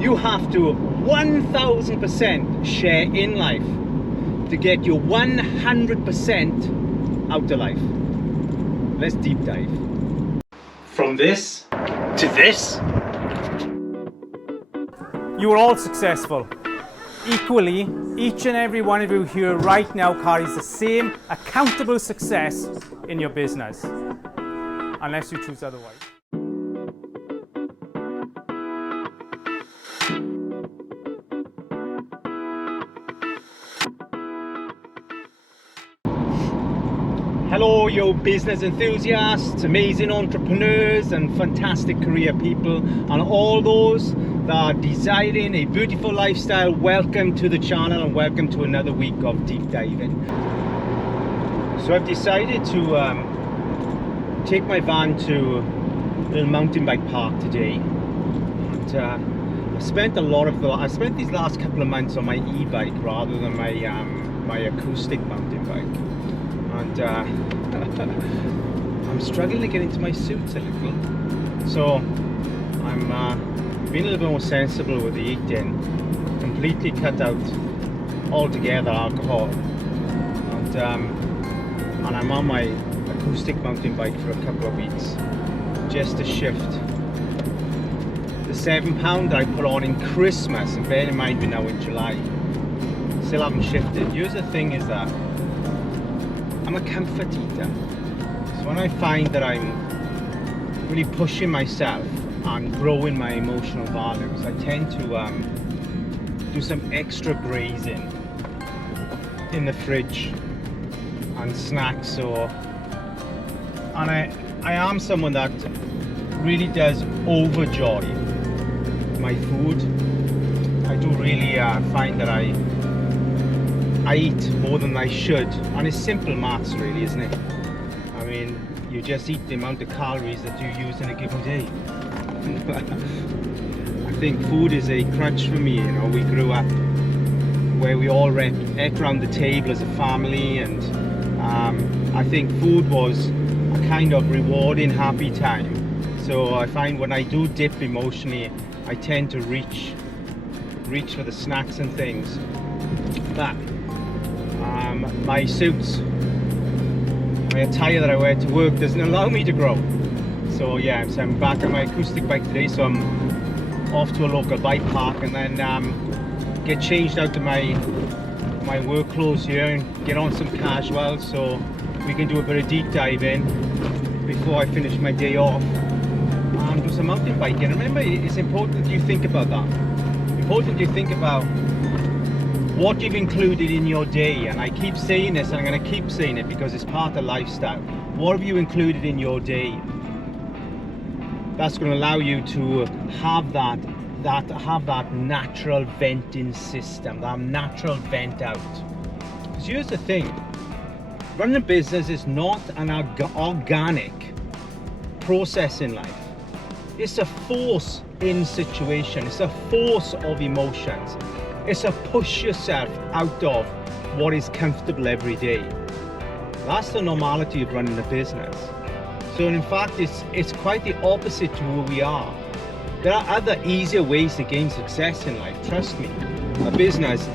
You have to 1000% share in life to get your 100% out of life. Let's deep dive. From this to this. You are all successful. Equally, each and every one of you here right now carries the same accountable success in your business, unless you choose otherwise. Hello, you business enthusiasts, amazing entrepreneurs and fantastic career people, and all those that are desiring a beautiful lifestyle. Welcome to the channel and welcome to another week of deep diving. So I've decided to take my van to a little mountain bike park today, and I spent these last couple of months on my e-bike rather than my acoustic mountain bike. And I'm struggling to get into my suits a little, so I'm being a little bit more sensible with the eating. Completely cut out altogether alcohol, and I'm on my acoustic mountain bike for a couple of weeks just to shift the £7 I put on in Christmas, and bear in mind we're now in July, still haven't shifted. Here's the thing, is that I'm a comfort eater, so when I find that I'm really pushing myself and growing my emotional values, I tend to do some extra grazing in the fridge and snacks. I am someone that really does overjoy my food. I do really find that I eat more than I should, and it's simple maths really, isn't it? I mean, you just eat the amount of calories that you use in a given day. I think food is a crutch for me. You know, we grew up where we all ate around the table as a family, and I think food was a kind of rewarding, happy time. So I find when I do dip emotionally, I tend to reach for the snacks and things. But my suits, my attire that I wear to work doesn't allow me to grow. So yeah, so I'm back on my acoustic bike today, so I'm off to a local bike park and then get changed out to my work clothes here and get on some casuals so we can do a bit of deep diving before I finish my day off and do some mountain biking. Remember, it's important that you think about that. Important you think about what you've included in your day, and I keep saying this and I'm going to keep saying it because it's part of lifestyle. What have you included in your day that's going to allow you to have that natural venting system, that natural vent out? Because here's the thing, running a business is not an organic process in life. It's a force in situation, it's a force of emotions. It's a push yourself out of what is comfortable every day. That's the normality of running a business. So in fact, it's quite the opposite to who we are. There are other easier ways to gain success in life, trust me. A business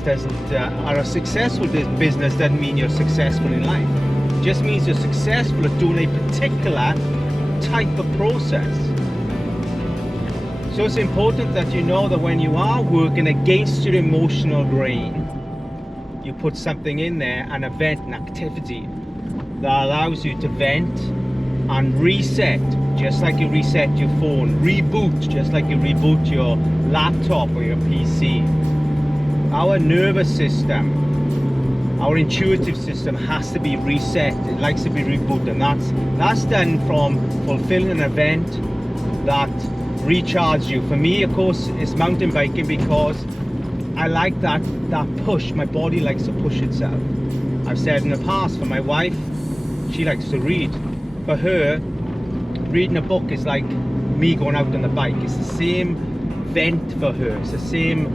doesn't, or a successful business doesn't mean you're successful in life. It just means you're successful at doing a particular type of process. So it's important that you know that when you are working against your emotional grain, you put something in there, an event, an activity that allows you to vent and reset, just like you reset your phone, reboot, just like you reboot your laptop or your PC. Our nervous system, our intuitive system has to be reset. It likes to be rebooted, and that's done from fulfilling an event that recharge you. For me, of course, it's mountain biking because I like that push. My body likes to push itself. I've said in the past, for my wife, she likes to read. For her, reading a book is like me going out on the bike. It's the same vent for her. It's the same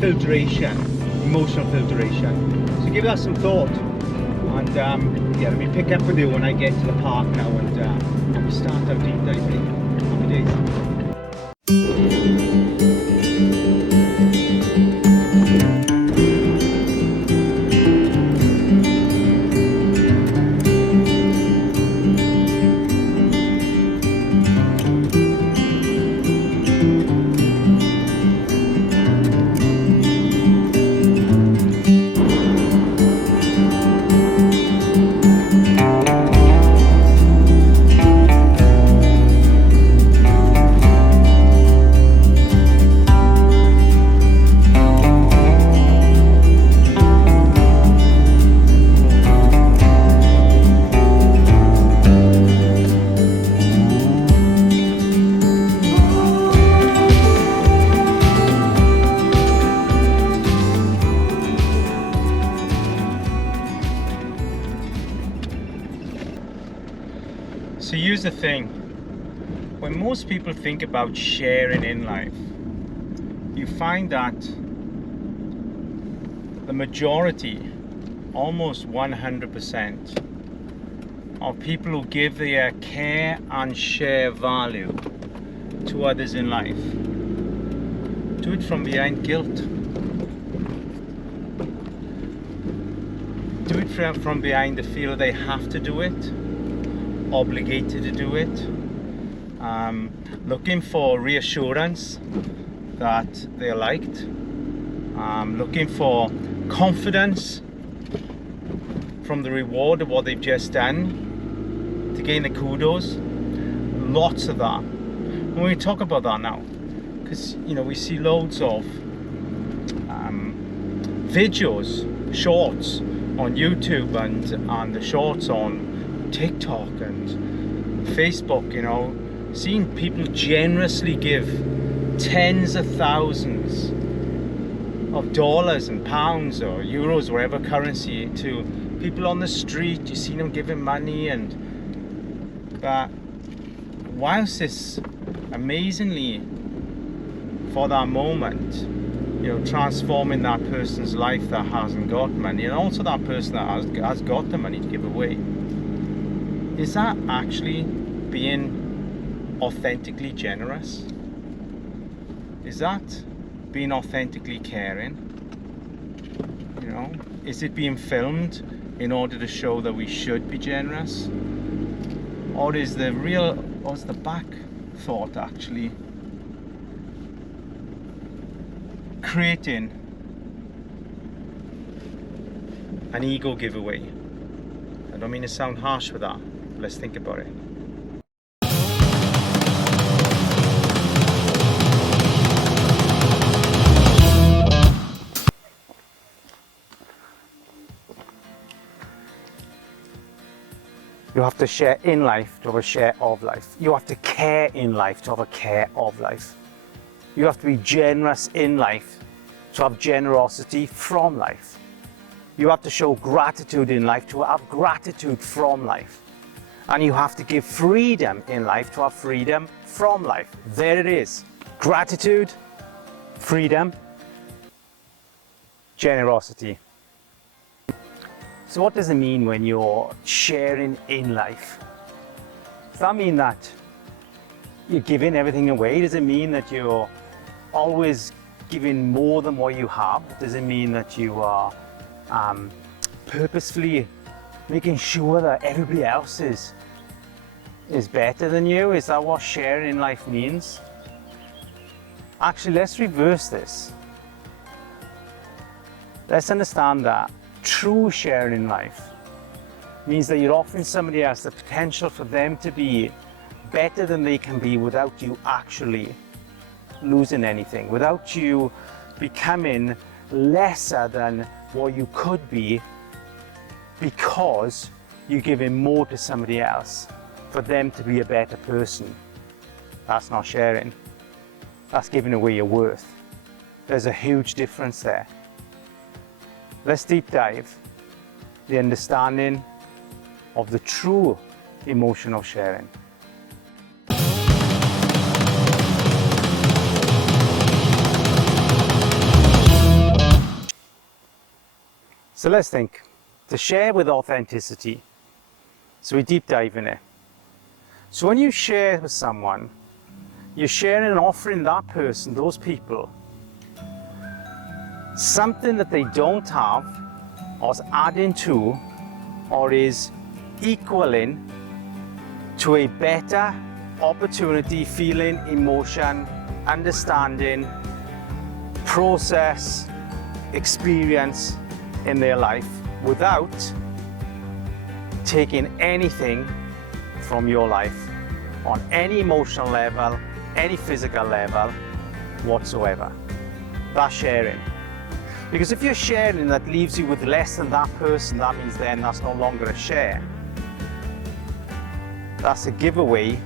filtration, emotional filtration. So give that some thought. And yeah, let me pick up with you when I get to the park now, and we start our deep diving. Happy days. here's the thing. When most people think about sharing in life, you find that the majority, almost 100%, of people who give their care and share value to others in life do it from behind guilt. Do it from behind the feel they have to do it, obligated to do it, looking for reassurance that they're liked, looking for confidence from the reward of what they've just done to gain the kudos. Lots of that. When we talk about that now, because we see loads of videos, shorts on YouTube and the shorts on TikTok and Facebook, seeing people generously give tens of thousands of dollars and pounds or euros, whatever currency, to people on the street. You see them giving money, and that whilst this amazingly for that moment, transforming that person's life that hasn't got money, and also that person that has got the money to give away, is that actually being authentically generous? Is that being authentically caring? Is it being filmed in order to show that we should be generous? Or is the back thought actually creating an ego giveaway? I don't mean to sound harsh with that, but let's think about it. You have to share in life to have a share of life. You have to care in life to have a care of life. You have to be generous in life to have generosity from life. You have to show gratitude in life to have gratitude from life. And you have to give freedom in life to have freedom from life. There it is. Gratitude, freedom, generosity. So what does it mean when you're sharing in life? Does that mean that you're giving everything away? Does it mean that you're always giving more than what you have? Does it mean that you are purposefully making sure that everybody else is better than you? Is that what sharing in life means? Actually, let's reverse this. Let's understand that true sharing in life means that you're offering somebody else the potential for them to be better than they can be without you actually losing anything, without you becoming lesser than what you could be, because you're giving more to somebody else for them to be a better person. That's not sharing. That's giving away your worth. There's a huge difference there. Let's deep dive the understanding of the true emotion of sharing. So let's think, to share with authenticity. So we deep dive in it. So when you share with someone, you're sharing and offering that person, those people, something that they don't have, or is adding to, or is equaling to a better opportunity, feeling, emotion, understanding, process, experience in their life, without taking anything from your life on any emotional level, any physical level whatsoever. That's sharing. Because if you're sharing that leaves you with less than that person, that means then that's no longer a share. That's a giveaway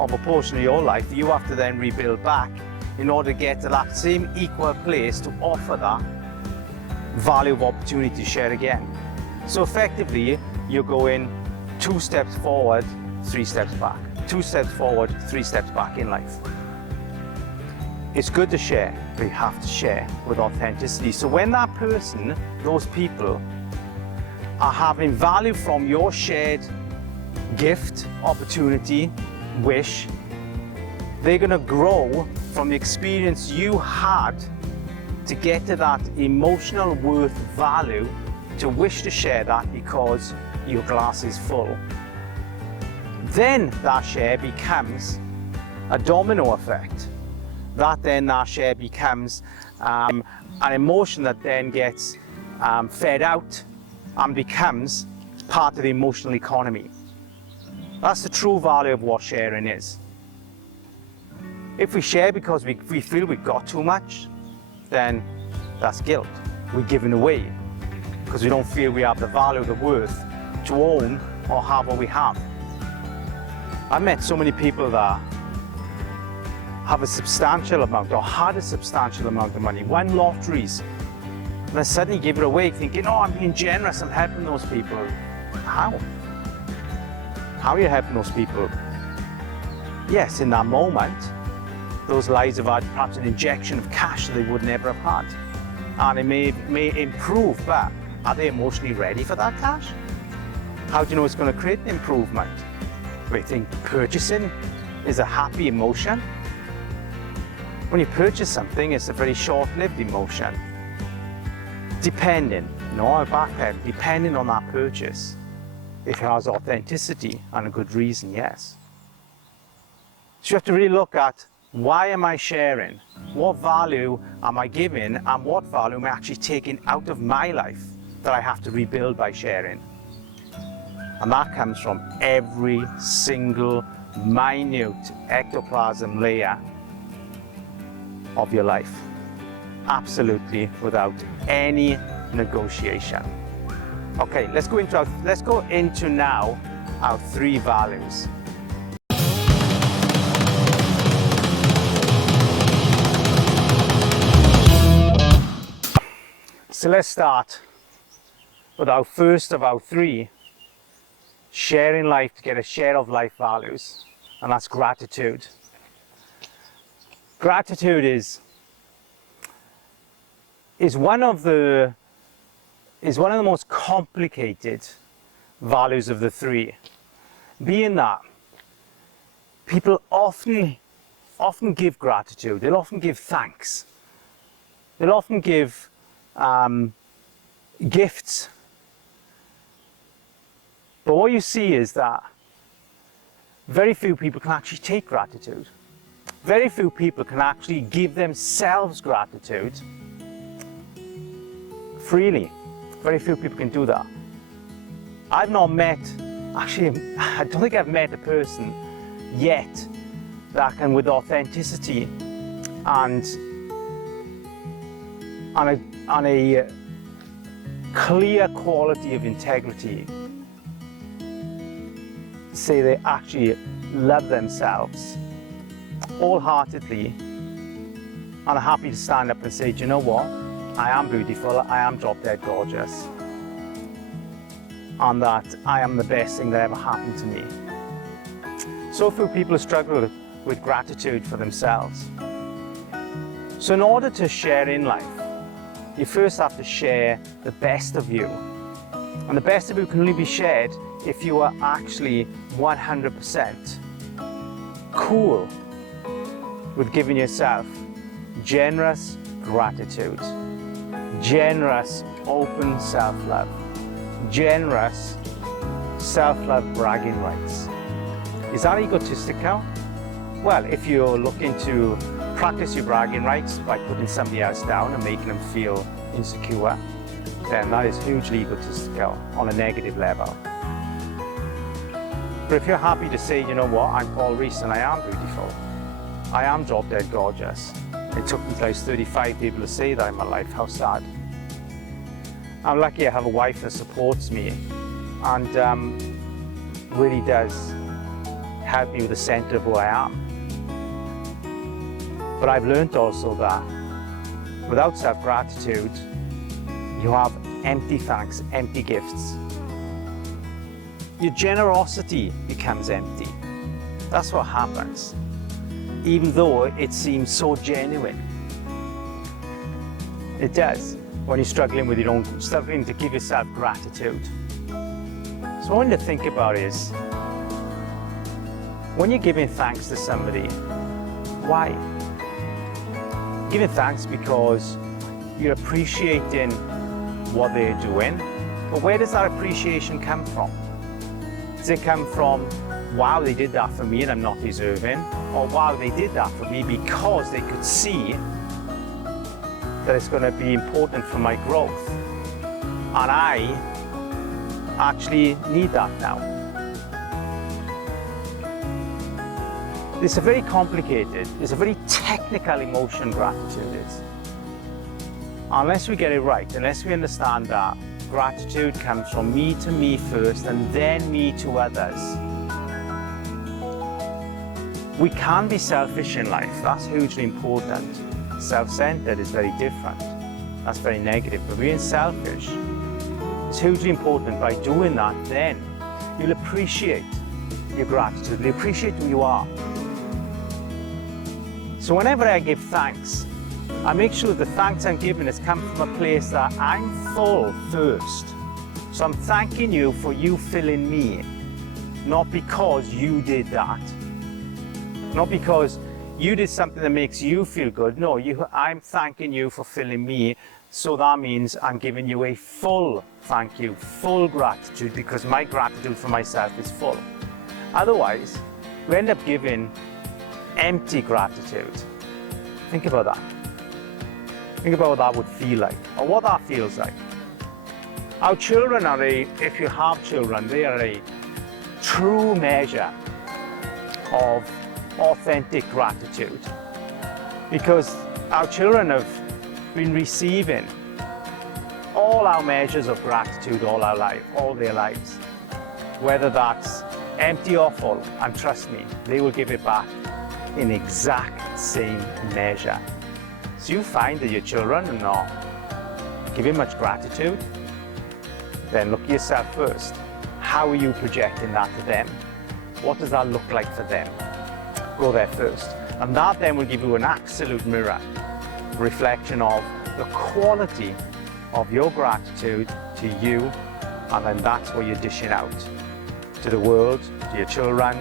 of a portion of your life you have to then rebuild back in order to get to that same equal place to offer that value of opportunity to share again. So effectively, you're going 2 steps forward, 3 steps back. 2 steps forward, 3 steps back in life. It's good to share, but you have to share with authenticity. So when that person, those people, are having value from your shared gift, opportunity, wish, they're going to grow from the experience you had to get to that emotional worth value to wish to share that because your glass is full. Then that share becomes a domino effect. That share becomes an emotion that then gets fed out and becomes part of the emotional economy. That's the true value of what sharing is. If we share because we feel we've got too much, then that's guilt. We're giving away because we don't feel we have the value, the worth to own or have what we have. I've met so many people that have a substantial amount or had a substantial amount of money, won lotteries, and then suddenly give it away thinking, oh, I'm being generous, I'm helping those people. How? How are you helping those people? Yes, in that moment, those lives have had perhaps an injection of cash that they would never have had. And it may improve, but are they emotionally ready for that cash? How do you know it's going to create an improvement? Do you think purchasing is a happy emotion? When you purchase something, it's a very short-lived emotion. Depending on that purchase, if it has authenticity and a good reason, yes. So you have to really look at, why am I sharing? What value am I giving, and what value am I actually taking out of my life that I have to rebuild by sharing? And that comes from every single minute ectoplasm layer of your life. Absolutely, without any negotiation. Okay, let's go into now our 3 values. So let's start with our first of our 3, sharing life to get a share of life values, and that's gratitude. Gratitude is one of the most complicated values of the 3, being that people often give gratitude, they'll often give thanks, they'll often give gifts. But what you see is that very few people can actually take gratitude. Very few people can actually give themselves gratitude freely. Very few people can do that. I've not met, actually, I don't think I've met a person yet that can, with authenticity and a clear quality of integrity, say they actually love themselves wholeheartedly and are happy to stand up and say, do you know what? I am beautiful, I am drop dead gorgeous, and that I am the best thing that ever happened to me. So few people struggle with gratitude for themselves. So in order to share in life, you first have to share the best of you. And the best of you can only be shared if you are actually 100% cool with giving yourself generous gratitude, generous open self-love, generous self-love bragging rights. Is that egotistical? Well, if you're looking to practice your bragging rights by putting somebody else down and making them feel insecure, then that is hugely egotistical on a negative level. But if you're happy to say, you know what, I'm Paul Rees and I am beautiful, I am drop dead gorgeous. It took me close 35 people to say that in my life, how sad. I'm lucky I have a wife that supports me and really does help me with the center of who I am. But I've learned also that without self-gratitude, you have empty thanks, empty gifts. your generosity becomes empty. That's what happens, even though it seems so genuine. It does, when you're struggling with your own, struggling to give yourself gratitude. So one to think about is, when you're giving thanks to somebody, why? Giving thanks because you're appreciating what they're doing, but where does that appreciation come from? Does it come from, wow, they did that for me and I'm not deserving? Or wow, they did that for me because they could see that it's going to be important for my growth, and I actually need that now. It's a very complicated, it's a very technical emotion, gratitude is. Unless we get it right, unless we understand that gratitude comes from me to me first and then me to others. We can be selfish in life, that's hugely important. Self-centered is very different, that's very negative, but being selfish is hugely important. By doing that, then you'll appreciate your gratitude, you'll appreciate who you are. So whenever I give thanks, I make sure the thanks I'm giving has come from a place that I'm full first. So I'm thanking you for you filling me, not because you did that, not because you did something that makes you feel good. No, I'm thanking you for filling me, so that means I'm giving you a full thank you, full gratitude, because my gratitude for myself is full. Otherwise, we end up giving empty gratitude. Think about that. Think about what that would feel like, or what that feels like. Our children are if you have children, they are a true measure of authentic gratitude, because our children have been receiving all our measures of gratitude all their lives, whether that's empty or full, and trust me, they will give it back in exact same measure. So you find that your children are not giving much gratitude, then look at yourself first. How are you projecting that to them? What does that look like for them? Go there first. And that then will give you an absolute mirror reflection of the quality of your gratitude to you, and then that's what you're dishing out to the world, to your children,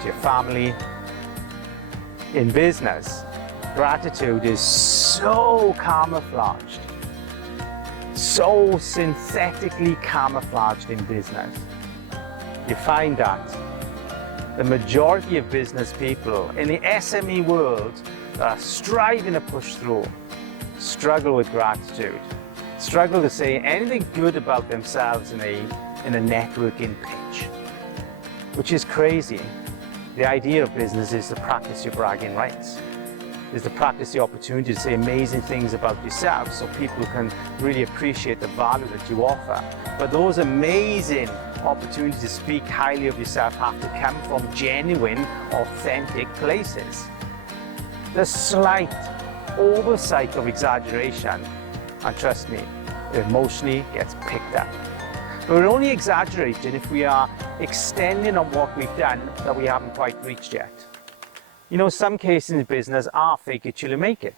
to your family. In business, gratitude is so camouflaged, so synthetically camouflaged in business. You find that the majority of business people in the SME world that are striving to push through struggle with gratitude, struggle to say anything good about themselves in a networking pitch, which is crazy. The idea of business is to practice your bragging rights, is to practice the opportunity to say amazing things about yourself so people can really appreciate the value that you offer. But those amazing opportunities to speak highly of yourself have to come from genuine, authentic places. The slight oversight of exaggeration, and trust me, it emotionally gets picked up. But we're only exaggerating if we are extending on what we've done that we haven't quite reached yet. You know, some cases in business are fake it till you make it.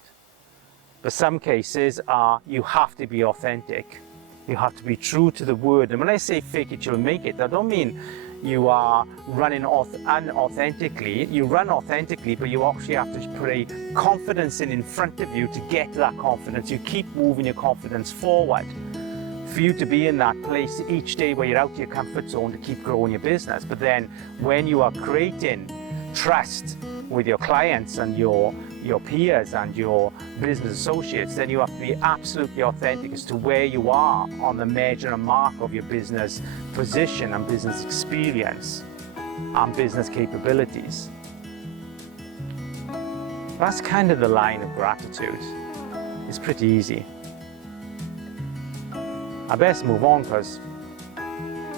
But some cases are you have to be authentic. You have to be true to the word. And when I say fake it till you make it, I don't mean you are running unauthentically. You run authentically, but you actually have to put a confidence in front of you to get to that confidence. You keep moving your confidence forward for you to be in that place each day where you're out of your comfort zone to keep growing your business. But then when you are creating trust with your clients and your peers and your business associates, then you have to be absolutely authentic as to where you are on the measure and mark of your business position and business experience and business capabilities. That's kind of the line of gratitude. It's pretty easy. I best move on because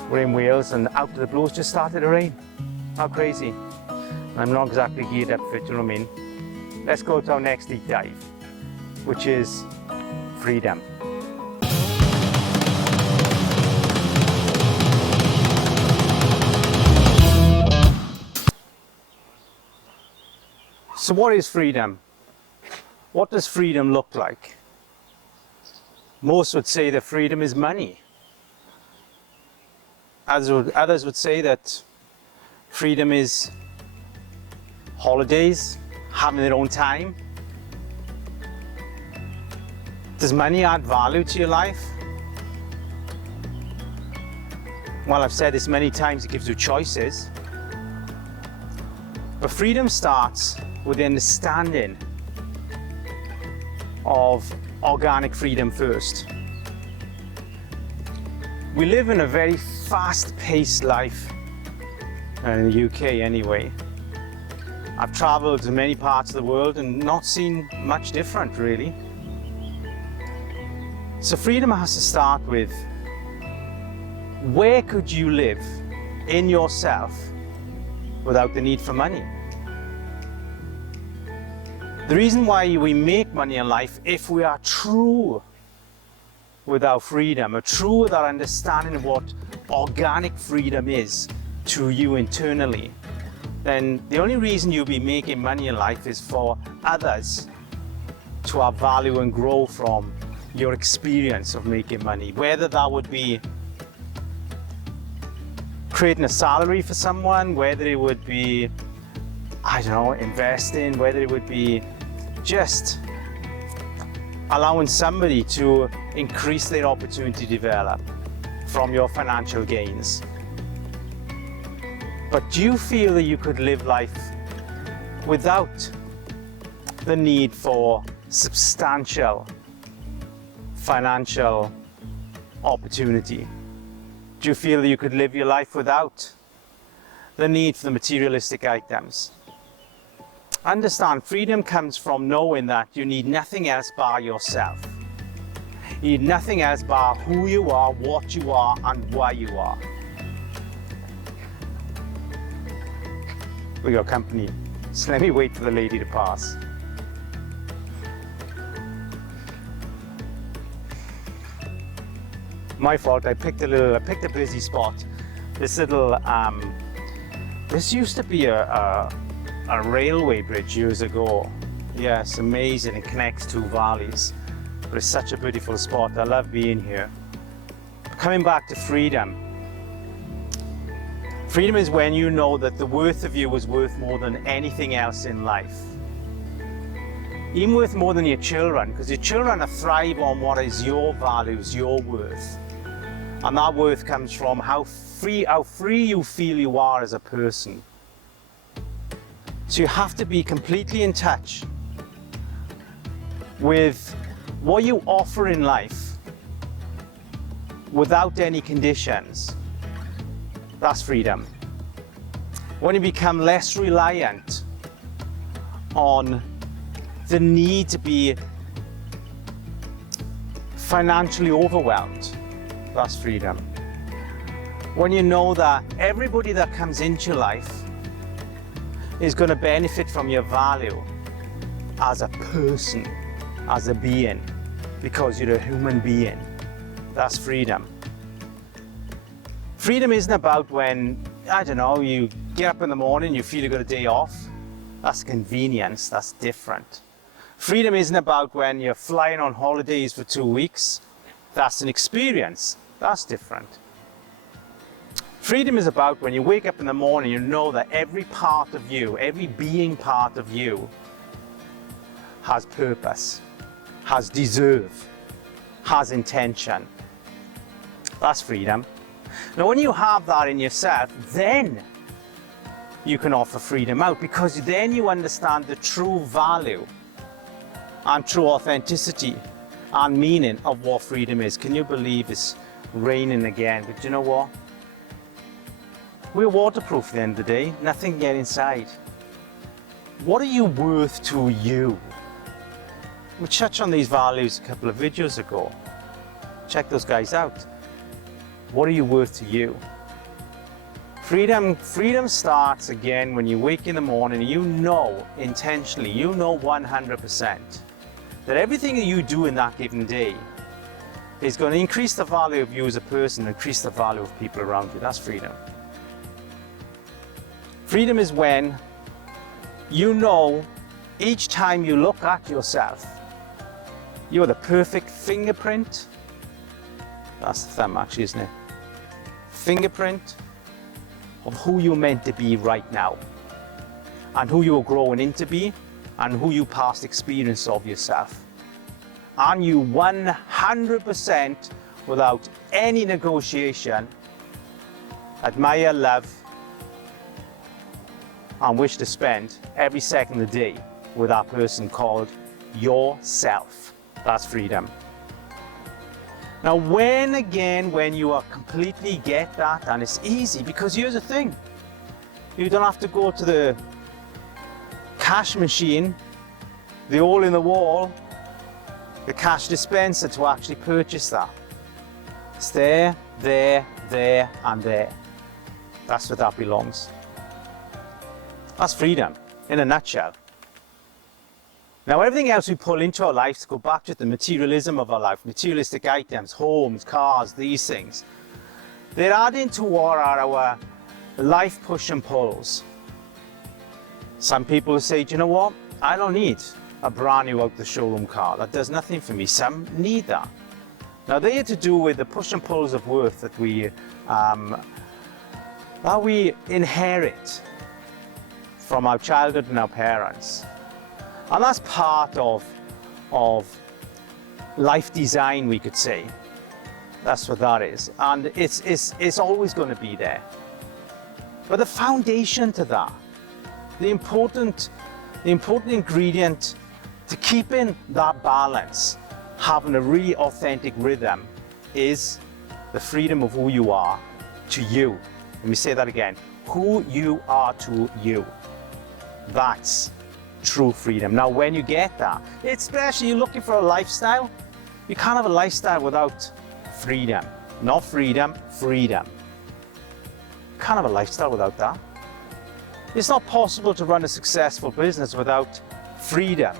we're in Wales and out of the blue it's just started to rain. How crazy. I'm not exactly geared up for it, you know what I mean? Let's go to our next deep dive, which is freedom. So what is freedom? What does freedom look like? Most would say that freedom is money. Others would say that freedom is holidays, having their own time. Does money add value to your life? Well, I've said this many times, it gives you choices. But freedom starts with the understanding of organic freedom first. We live in a very fast-paced life, in the UK anyway. I've traveled to many parts of the world and not seen much different, really. So freedom has to start with, where could you live in yourself without the need for money? The reason why we make money in life, if we are true with our freedom, or true with our understanding of what organic freedom is to you internally, then the only reason you'll be making money in life is for others to have value and grow from your experience of making money. Whether that would be creating a salary for someone, whether it would be, I don't know, investing, whether it would be just allowing somebody to increase their opportunity to develop from your financial gains. But do you feel that you could live life without the need for substantial financial opportunity? Do you feel that you could live your life without the need for the materialistic items? Understand, freedom comes from knowing that you need nothing else but yourself. You need nothing else but who you are, what you are, and why you are. We got company, so let me wait for the lady to pass. My fault, I picked a busy spot. This little, this used to be a railway bridge years ago. Yes, amazing, it connects two valleys. But it's such a beautiful spot, I love being here. Coming back to freedom. Freedom is when you know that the worth of you is worth more than anything else in life. Even worth more than your children, because your children thrive on what is your values, your worth. And that worth comes from how free you feel you are as a person. So you have to be completely in touch with what you offer in life without any conditions. That's freedom. When you become less reliant on the need to be financially overwhelmed, that's freedom. When you know that everybody that comes into your life is going to benefit from your value as a person, as a being, because you're a human being. That's freedom. Freedom isn't about when, I don't know, you get up in the morning, you feel you got a day off. That's convenience, that's different. Freedom isn't about when you're flying on holidays for 2 weeks. That's an experience, that's different. Freedom is about when you wake up in the morning, you know that every part of you, every being part of you has purpose, has deserve, has intention. That's freedom. Now when you have that in yourself, then you can offer freedom out, because then you understand the true value and true authenticity and meaning of what freedom is. Can you believe it's raining again? But you know what? We're waterproof at the end of the day, nothing can get inside. What are you worth to you? We touched on these values a couple of videos ago. Check those guys out. What are you worth to you? Freedom starts again when you wake in the morning, you know intentionally, you know 100% that everything that you do in that given day is going to increase the value of you as a person, increase the value of people around you. That's freedom. Freedom is when you know Each time you look at yourself, you're the perfect fingerprint. That's the thumb actually, isn't it? Fingerprint of who you're meant to be right now, and who you're growing into be, and who you past experience of yourself. And you 100% without any negotiation admire, love, and wish to spend every second of the day with that person called yourself. That's freedom. Now, when you are completely get that, and it's easy, because here's the thing, you don't have to go to the cash machine, the hole in the wall, the cash dispenser to actually purchase that. It's there, there, there, and there. That's where that belongs. That's freedom in a nutshell. Now, everything else we pull into our lives, to go back to the materialism of our life, materialistic items, homes, cars, these things, they're adding to what are our life push and pulls. Some people say, do you know what? I don't need a brand new out the showroom car. That does nothing for me. Some need that. Now, they are to do with the push and pulls of worth that we inherit from our childhood and our parents. And that's part of life design, we could say. That's what that is. And it's always going to be there. But the foundation to that, the important ingredient to keeping that balance, having a really authentic rhythm, is the freedom of who you are to you. Let me say that again. Who you are to you. That's true freedom. Now, when you get that, especially you're looking for a lifestyle, you can't have a lifestyle without freedom. Not freedom, freedom. You can't have a lifestyle without that. It's not possible to run a successful business without freedom,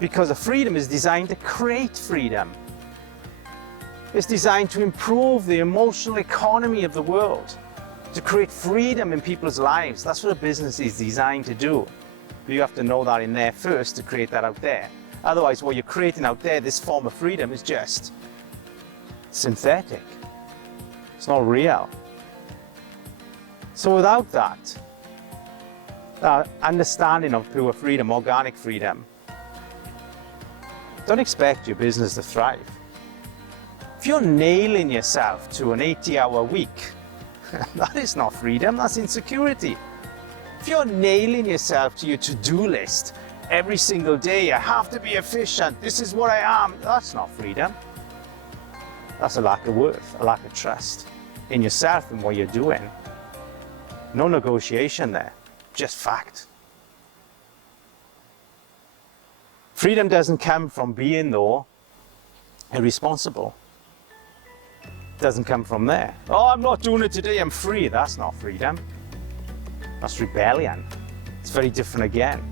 because the freedom is designed to create freedom. It's designed to improve the emotional economy of the world, to create freedom in people's lives. That's what a business is designed to do. But you have to know that in there first to create that out there. Otherwise, what you're creating out there, this form of freedom, is just synthetic. It's not real. So without that understanding of pure freedom, organic freedom, don't expect your business to thrive. If you're nailing yourself to an 80-hour week, that is not freedom, that's insecurity. If you're nailing yourself to your to-do list every single day, I have to be efficient, this is what I am, that's not freedom. That's a lack of worth, a lack of trust in yourself and what you're doing. No negotiation there, just fact. Freedom doesn't come from being, though, irresponsible. It doesn't come from there. Oh, I'm not doing it today, I'm free. That's not freedom. That's rebellion. It's very different again.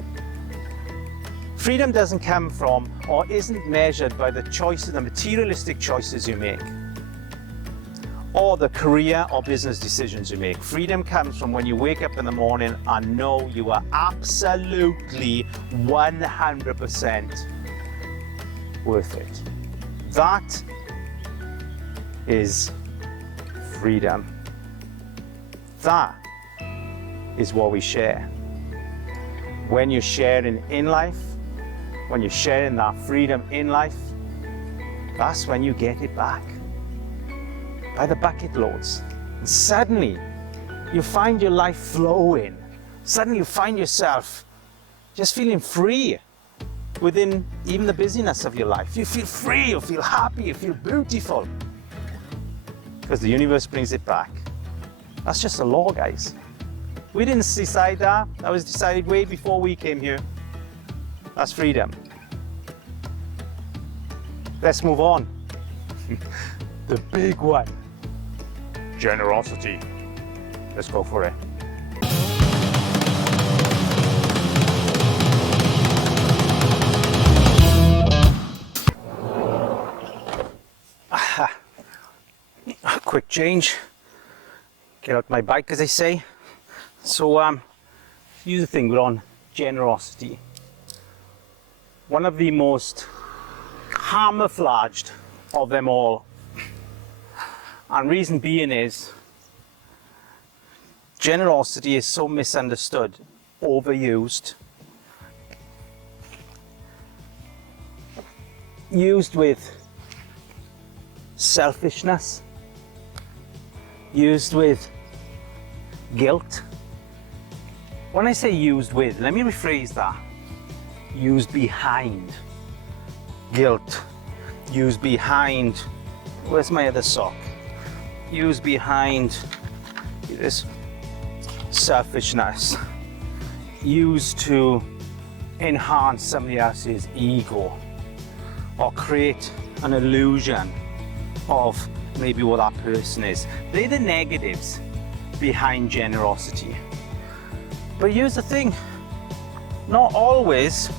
Freedom doesn't come from, or isn't measured by the choices, the materialistic choices you make, or the career or business decisions you make. Freedom comes from when you wake up in the morning and know you are absolutely 100% worth it. That is freedom. That is what we share. When you're sharing in life, when you're sharing that freedom in life, that's when you get it back. By the bucket loads. And suddenly, you find your life flowing. Suddenly you find yourself just feeling free within even the busyness of your life. You feel free, you feel happy, you feel beautiful. Because the universe brings it back. That's just a law, guys. We didn't decide that. That was decided way before we came here. That's freedom. Let's move on. The big one. Generosity. Let's go for it. A quick change. Get out my bike, as I say. So here's the thing, we're on generosity. one of the most camouflaged of them all. And reason being is generosity is so misunderstood, overused, used with selfishness, used with guilt. When I say used with, let me rephrase that. Used behind guilt, used behind, where's my other sock? Used behind this selfishness, used to enhance somebody else's ego or create an illusion of maybe what that person is. They're the negatives behind generosity. But here's the thing, not always,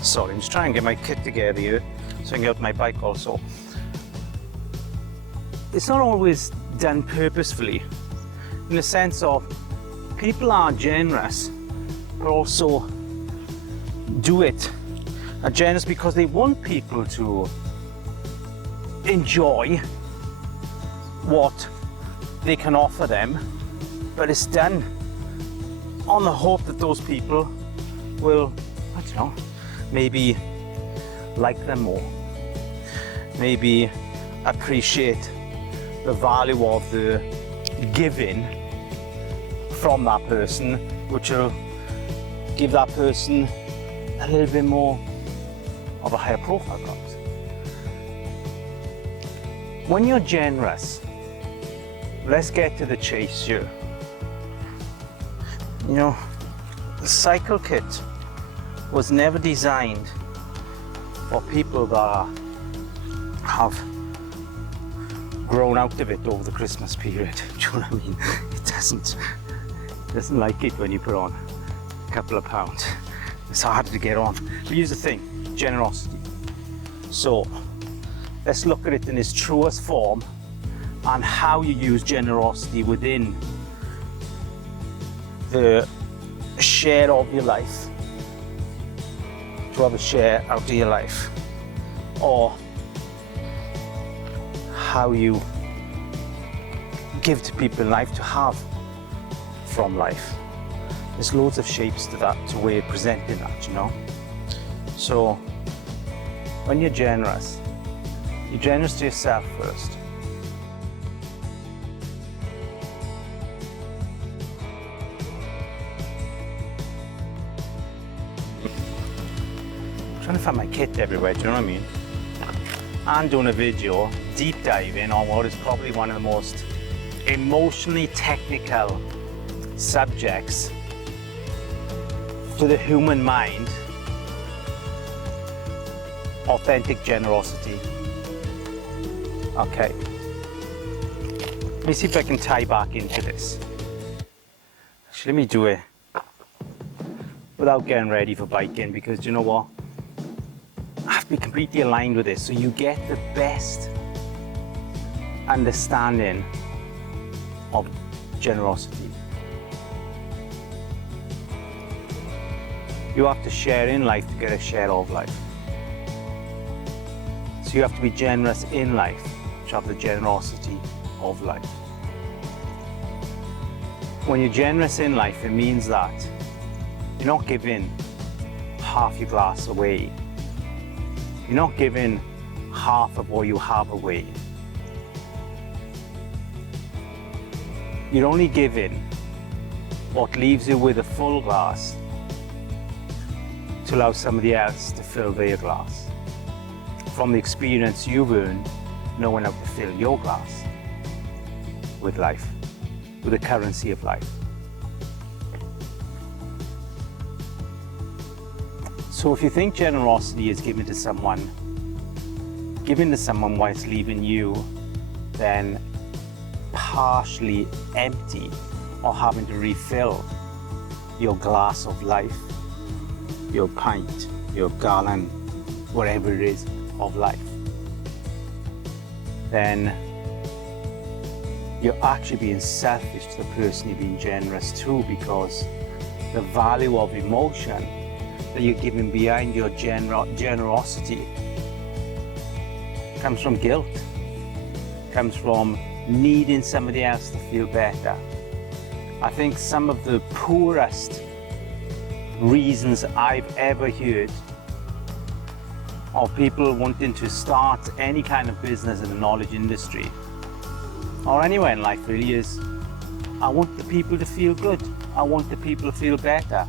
sorry, I'm just trying to get my kit together here so I can get out my bike also. It's not always done purposefully, in the sense of people are generous, but also are generous because they want people to enjoy what they can offer them, but it's done on the hope that those people will, I don't know, maybe like them more, maybe appreciate the value of the giving from that person, which will give that person a little bit more of a higher profile, perhaps. When you're generous, let's get to the chase here. You know, the cycle kit was never designed for people that have grown out of it over the Christmas period. Do you know what I mean? It doesn't like it when you put on a couple of pounds. It's harder to get on. But here's the thing, generosity. So let's look at it in its truest form and how you use generosity within the share of your life, to have a share out of your life, or how you give to people in life to have from life. There's loads of shapes to that, to way of presenting that, you know. So when you're generous to yourself first. I'm trying to find my kit everywhere, do you know what I mean? And doing a video deep diving on what is probably one of the most emotionally technical subjects to the human mind: authentic generosity. Okay, let me see if I can tie back into this. Actually, let me do it without getting ready for biking, because you know what? I have to be completely aligned with this so you get the best understanding of generosity. You have to share in life to get a share of life. So you have to be generous in life to have the generosity of life. When you're generous in life, it means that you're not giving half your glass away. You're not giving half of what you have away. You're only giving what leaves you with a full glass to allow somebody else to fill their glass, from the experience you've earned knowing how to fill your glass with life, with the currency of life. So if you think generosity is giving to someone while it's leaving you then partially empty, or having to refill your glass of life, your pint, your gallon, whatever it is of life, then you're actually being selfish to the person you're being generous to, because the value of emotion that you're giving behind your generosity comes from guilt, comes from needing somebody else to feel better. I think some of the poorest reasons I've ever heard of people wanting to start any kind of business in the knowledge industry or anywhere in life really is, I want the people to feel good. I want the people to feel better.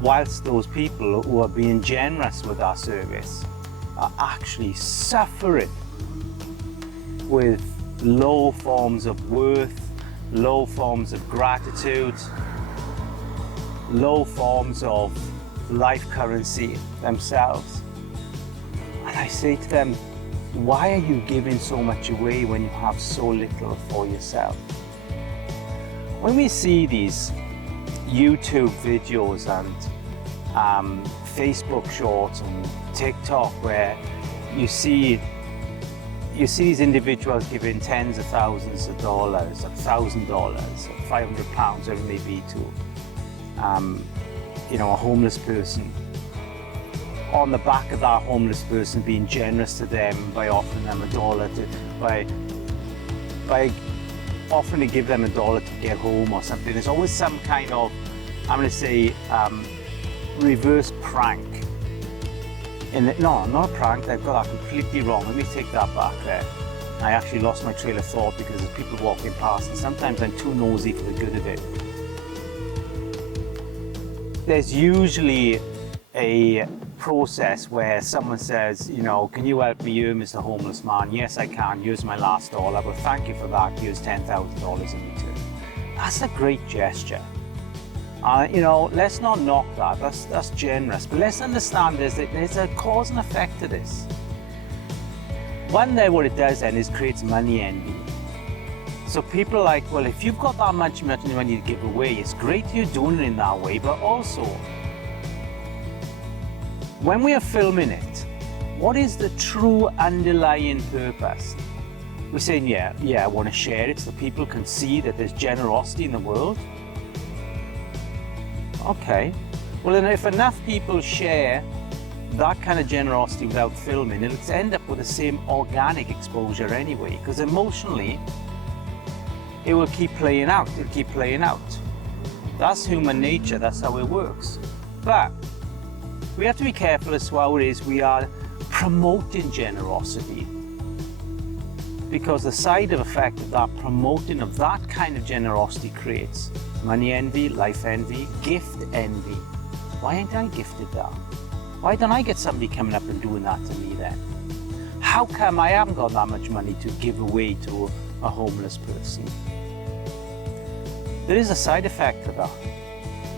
Whilst those people who are being generous with our service are actually suffering with low forms of worth, low forms of gratitude, low forms of life currency themselves. And I say to them, why are you giving so much away when you have so little for yourself? When we see these YouTube videos and Facebook shorts and TikTok where you see these individuals giving tens of thousands of dollars, $1,000, £500, whatever it may be, to a homeless person. On the back of that homeless person being generous to them by offering them by offering to give them $1 to get home or something. There's always some kind of, I'm going to say, reverse prank. No, not a prank, I've got that completely wrong. Let me take that back there. I actually lost my trail of thought because there's people walking past and sometimes I'm too nosy for the good of it. There's usually a process where someone says, can you help me here, Mr. Homeless Man? Yes, I can. Here's my last dollar. Well, thank you for that. Here's $10,000 in return. That's a great gesture. Let's not knock that. That's generous. But let's understand there's a cause and effect to this. One day, what it does then is creates money envy. So people are like, well, if you've got that much money to give away, it's great you're doing it in that way, but also, when we are filming it, what is the true underlying purpose? We're saying, yeah, I want to share it so people can see that there's generosity in the world. Okay, well then if enough people share that kind of generosity without filming, it'll end up with the same organic exposure anyway, because emotionally, it will keep playing out, That's human nature, that's how it works. But we have to be careful as to how it is we are promoting generosity, because the side effect of that promoting of that kind of generosity creates money envy, life envy, gift envy. Why ain't I gifted that? Why don't I get somebody coming up and doing that to me then? How come I haven't got that much money to give away to a homeless person? There is a side effect to that.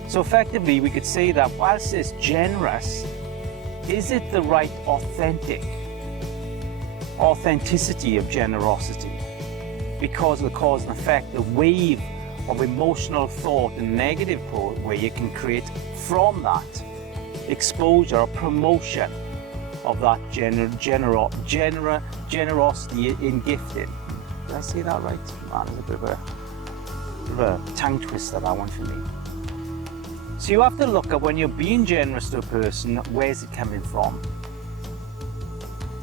So effectively, we could say that whilst it's generous, is it the right authenticity of generosity? Because of the cause and effect, the wave of emotional thought and negative way you can create from that exposure or promotion of that generosity in gifting. Did I say that right? Man, it's a bit of a tongue twister, that one for me. So you have to look at when you're being generous to a person, where's it coming from?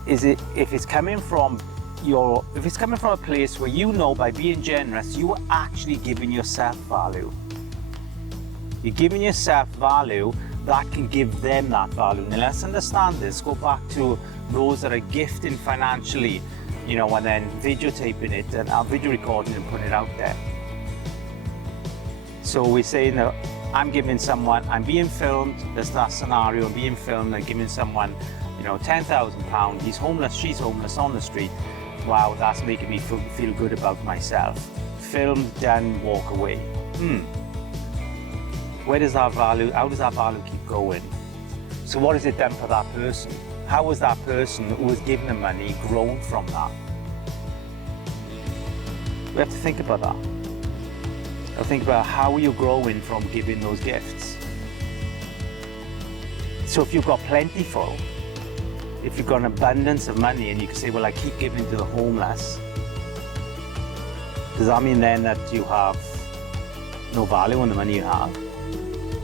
If it's coming from a place where by being generous, you are actually giving yourself value. You're giving yourself value that can give them that value. Now let's understand this. Go back to those that are gifting financially, and then videotaping it and video recording and putting it out there. So we're saying I'm being filmed, there's that scenario, I'm being filmed, I'm giving someone, £10,000, he's homeless, she's homeless on the street. Wow, that's making me feel good about myself. Filmed, done, walk away. How does that value keep going? So what has it done for that person? How has that person who was given the money grown from that? We have to think about that. Think about how you're growing from giving those gifts. So if you've got plentiful, if you've got an abundance of money and you can say, well, I keep giving to the homeless, does that mean then that you have no value on the money you have?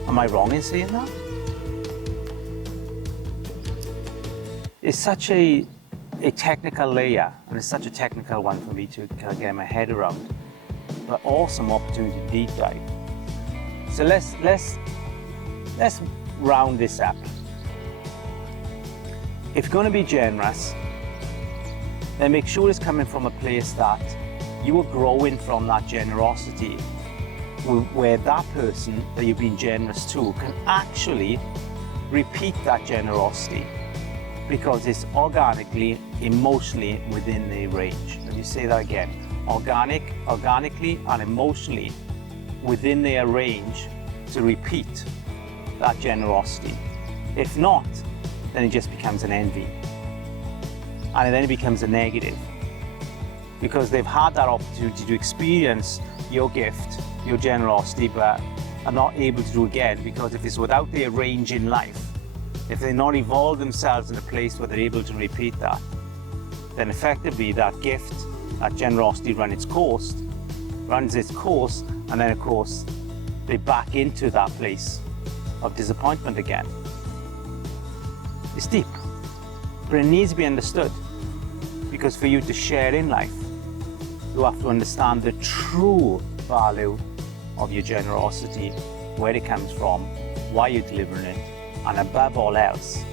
Am I wrong in saying that? is such a technical layer, and it's such a technical one for me to kind of get my head around, but awesome opportunity to deep dive. So let's round this up. If you're going to be generous, then make sure it's coming from a place that you are growing from that generosity, where that person that you've been generous to can actually repeat that generosity because it's organically, emotionally within their range. Let me say that again. Organically and emotionally within their range to repeat that generosity. If not, then it just becomes an envy. And then it becomes a negative because they've had that opportunity to experience your gift, your generosity, but are not able to do again because if it's without their range in life, if they're not evolved themselves in a place where they're able to repeat that, then effectively that gift, that generosity runs its course, and then of course they back into that place of disappointment again. It's deep, but it needs to be understood because for you to share in life, you have to understand the true value of your generosity, where it comes from, why you're delivering it, and above all else,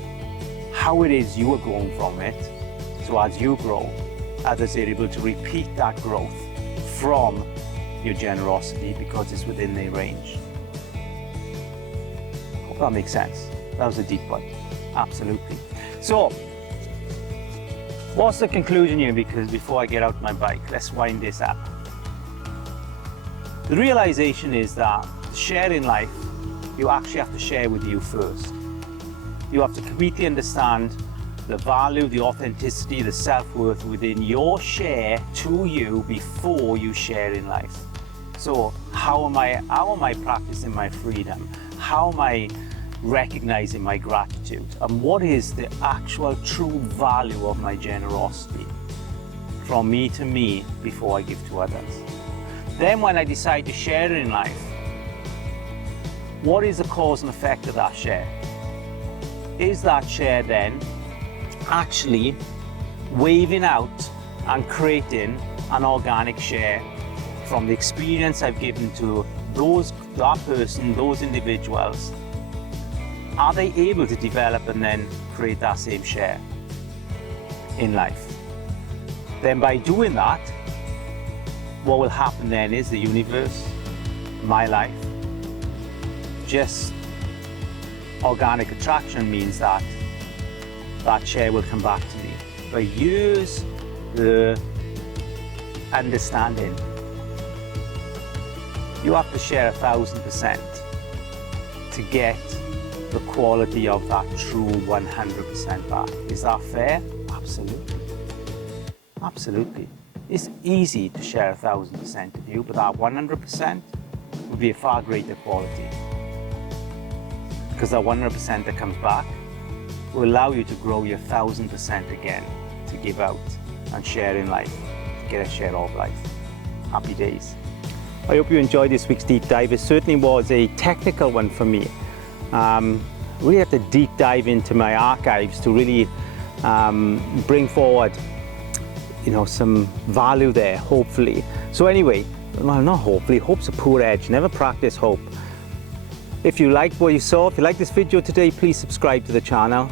how it is you are growing from it. So as you grow, others are able to repeat that growth from your generosity because it's within their range. Hope that makes sense. That was a deep one, absolutely. So, what's the conclusion here? Because before I get out my bike, let's wind this up. The realization is that to share in life, you actually have to share with you first. You have to completely understand the value, the authenticity, the self-worth within your share to you before you share in life. So how am I practicing my freedom? How am I recognizing my gratitude? And what is the actual true value of my generosity from me to me before I give to others? Then when I decide to share in life, what is the cause and effect of that share? Is that share then actually waving out and creating an organic share from the experience I've given to that person, those individuals? Are they able to develop and then create that same share in life? Then by doing that, what will happen then is the universe, my life, just organic attraction means that that share will come back to me. But use the understanding. You have to share 1,000% to get the quality of that true 100% back. Is that fair? Absolutely. Absolutely. It's easy to share 1,000% of you, but that 100% would be a far greater quality. Because that 100% that comes back will allow you to grow your 1,000% again to give out and share in life, to get a share of life. Happy days. I hope you enjoyed this week's deep dive. It certainly was a technical one for me. Really had to deep dive into my archives to really bring forward, some value there, hopefully. So anyway, well, not hopefully, hope's a poor edge. Never practice hope. If you liked what you saw, if you liked this video today, please subscribe to the channel.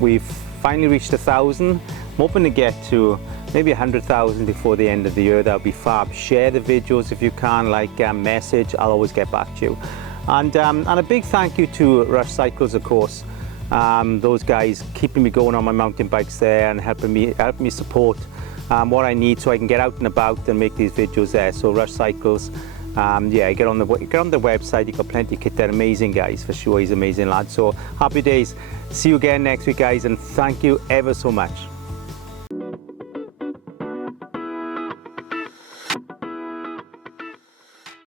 We've finally reached 1,000. I'm hoping to get to maybe 100,000 before the end of the year. That would be fab. Share the videos if you can, message. I'll always get back to you. And a big thank you to Rush Cycles, of course. Those guys keeping me going on my mountain bikes there and helping me support what I need so I can get out and about and make these videos there. So Rush Cycles, get on the website. You've got plenty of kit there. Amazing guys, for sure. He's an amazing lad. So happy days. See you again next week, guys, and thank you ever so much.